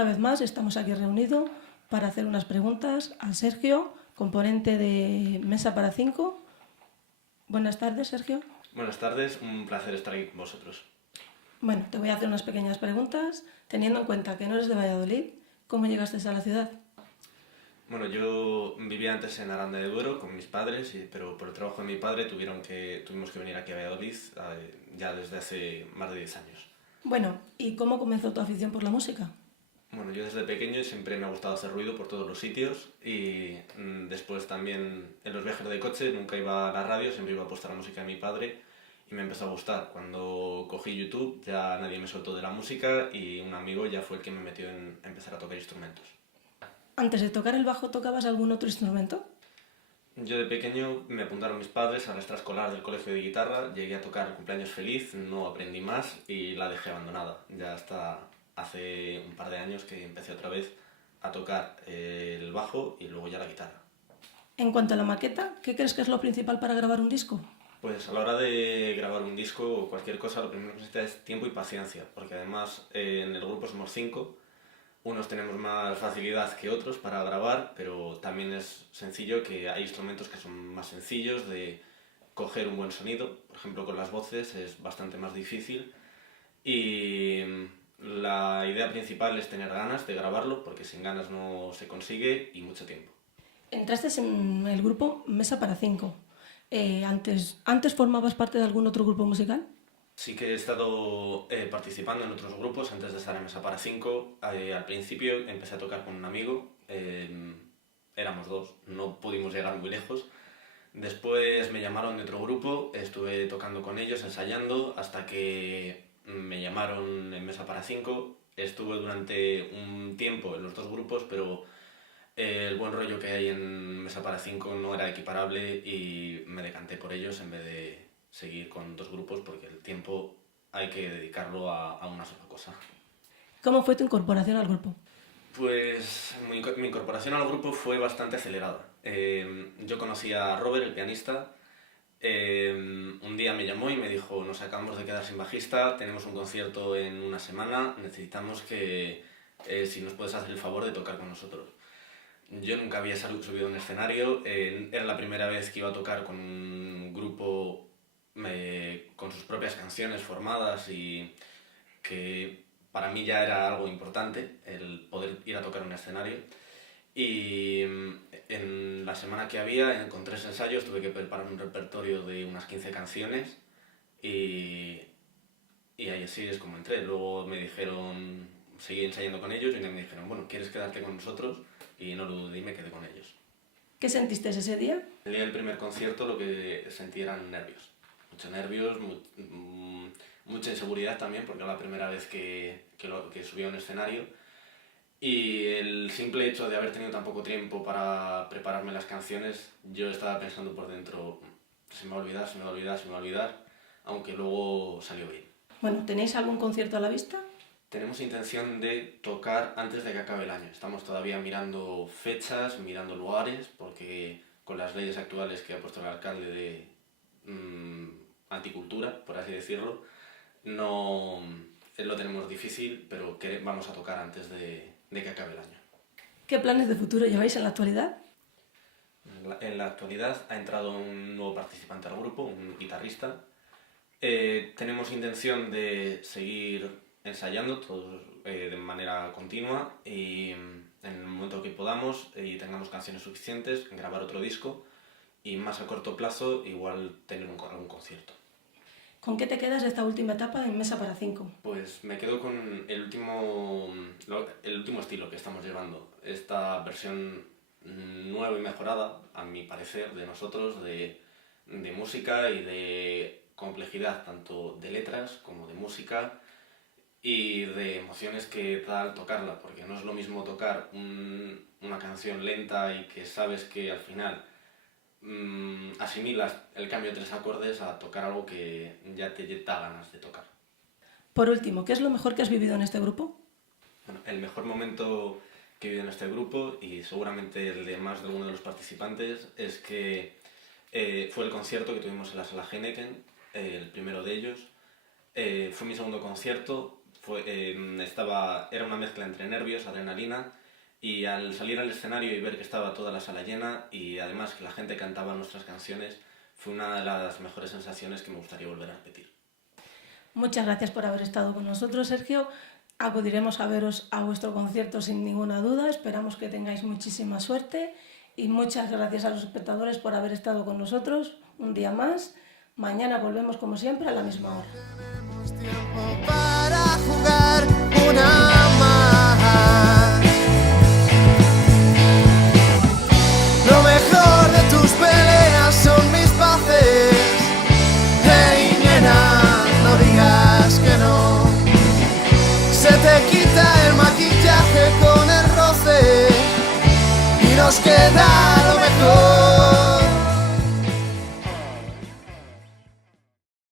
Una vez más estamos aquí reunidos para hacer unas preguntas a Sergio, componente de Mesa para 5. Buenas tardes, Sergio. Buenas tardes, un placer estar aquí con vosotros. Bueno, te voy a hacer unas pequeñas preguntas. Teniendo en cuenta que no eres de Valladolid, ¿cómo llegaste a la ciudad? Bueno, yo vivía antes en Aranda de Duero con mis padres, pero por el trabajo de mi padre tuvimos que venir aquí a Valladolid ya desde hace más de 10 años. Bueno, ¿y cómo comenzó tu afición por la música? Bueno, yo desde pequeño siempre me ha gustado hacer ruido por todos los sitios y después también en los viajes de coche nunca iba a la radio, siempre iba a puesta la música de mi padre y me empezó a gustar. Cuando cogí YouTube ya nadie me soltó de la música y un amigo ya fue el que me metió en empezar a tocar instrumentos. Antes de tocar el bajo, ¿tocabas algún otro instrumento? Yo de pequeño me apuntaron mis padres a la extraescolar del colegio de guitarra, llegué a tocar el cumpleaños feliz, no aprendí más y la dejé abandonada. Ya hasta hace un par de años que empecé otra vez a tocar el bajo y luego ya la guitarra. En cuanto a la maqueta, ¿qué crees que es lo principal para grabar un disco? Pues a la hora de grabar un disco o cualquier cosa, lo primero que necesita es tiempo y paciencia, porque además en el grupo somos 5. Unos tenemos más facilidad que otros para grabar, pero también es sencillo que hay instrumentos que son más sencillos de coger un buen sonido. Por ejemplo, con las voces es bastante más difícil. Y la idea principal es tener ganas de grabarlo, porque sin ganas no se consigue, y mucho tiempo. Entraste en el grupo Mesa para 5. ¿Antes formabas parte de algún otro grupo musical? Sí que he estado participando en otros grupos antes de estar en Mesa para 5. Al principio empecé a tocar con un amigo, éramos dos, no pudimos llegar muy lejos. Después me llamaron de otro grupo, estuve tocando con ellos, ensayando, hasta que me llamaron en Mesa para 5. Estuve durante un tiempo en los dos grupos, pero el buen rollo que hay en Mesa para 5 no era equiparable y me decanté por ellos en vez de seguir con dos grupos porque el tiempo hay que dedicarlo a una sola cosa. ¿Cómo fue tu incorporación al grupo? Pues mi incorporación al grupo fue bastante acelerada. Yo conocí a Robert, el pianista. Un día me llamó y me dijo: nos acabamos de quedar sin bajista, tenemos un concierto en una semana, necesitamos que si nos puedes hacer el favor de tocar con nosotros. Yo nunca había subido a un escenario, era la primera vez que iba a tocar con un grupo con sus propias canciones formadas y que para mí ya era algo importante el poder ir a tocar un escenario. Y en la semana que había, con 3 ensayos, tuve que preparar un repertorio de unas 15 canciones y, y ahí así es como entré. Luego me dijeron, seguí ensayando con ellos y me dijeron: bueno, ¿quieres quedarte con nosotros? Y no lo dudé y me quedé con ellos. ¿Qué sentiste ese día? El día del primer concierto lo que sentí eran nervios. Muchos nervios, mucha inseguridad también, porque era la primera vez que subía a un escenario. Y el simple hecho de haber tenido tan poco tiempo para prepararme las canciones, yo estaba pensando por dentro: se me va a olvidar, se me va a olvidar, se me va a olvidar, aunque luego salió bien. Bueno, ¿tenéis algún concierto a la vista? Tenemos intención de tocar antes de que acabe el año. Estamos todavía mirando fechas, mirando lugares, porque con las leyes actuales que ha puesto el alcalde de anticultura, por así decirlo, no lo tenemos difícil, pero vamos a tocar antes de que acabe el año. ¿Qué planes de futuro lleváis en la actualidad? En la actualidad ha entrado un nuevo participante al grupo, un guitarrista. Tenemos intención de seguir ensayando todos de manera continua y en el momento que podamos y tengamos canciones suficientes, grabar otro disco y más a corto plazo igual tener algún concierto. ¿Con qué te quedas de esta última etapa en Mesa para 5? Pues me quedo con el último estilo que estamos llevando, esta versión nueva y mejorada, a mi parecer, de nosotros, de música y de complejidad, tanto de letras como de música y de emociones que da al tocarla, porque no es lo mismo tocar una canción lenta y que sabes que al final asimilas el cambio de 3 acordes a tocar algo que ya te da ganas de tocar. Por último, ¿qué es lo mejor que has vivido en este grupo? Bueno, el mejor momento que he vivido en este grupo, y seguramente el de más de uno de los participantes, es que fue el concierto que tuvimos en la sala Heineken, el primero de ellos. Fue mi segundo concierto, Era una mezcla entre nervios, adrenalina, y al salir al escenario y ver que estaba toda la sala llena y además que la gente cantaba nuestras canciones, fue una de las mejores sensaciones que me gustaría volver a repetir. Muchas gracias por haber estado con nosotros, Sergio. Acudiremos a veros a vuestro concierto sin ninguna duda. Esperamos que tengáis muchísima suerte y muchas gracias a los espectadores por haber estado con nosotros un día más. Mañana volvemos como siempre a la misma hora. Tenemos tiempo para jugar una más. Lo mejor de tus peleas son mis paces. Hey nena, no digas que no. Se te quita el maquillaje con el roce y nos queda lo mejor.